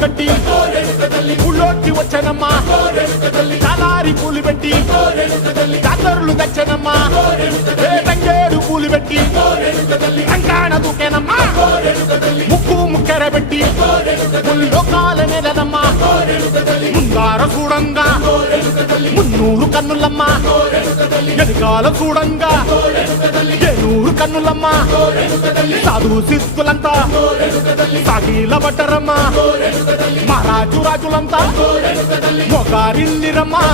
కట్టి ఊళ్ళోకి వచ్చానమ్మా చాలారి పూలు పెట్టి జాతరలు తెచ్చానమ్మా తంగేడు పూలు పెట్టి రంగాణ దూకేనమ్మా ముక్కు ముక్కెర పెట్టి ముల్లోకాల నెలనమ్మా ముందార చూడంగా మున్నూరు కన్నులమ్మా ఎనకాల చూడంగా ఏనూరు కన్నులమ్మా సాధు సిద్ధులంతా సాగిల పట్టరమ్మా మహారాజు రాజులంతా మొగారిల్లిరమ్మా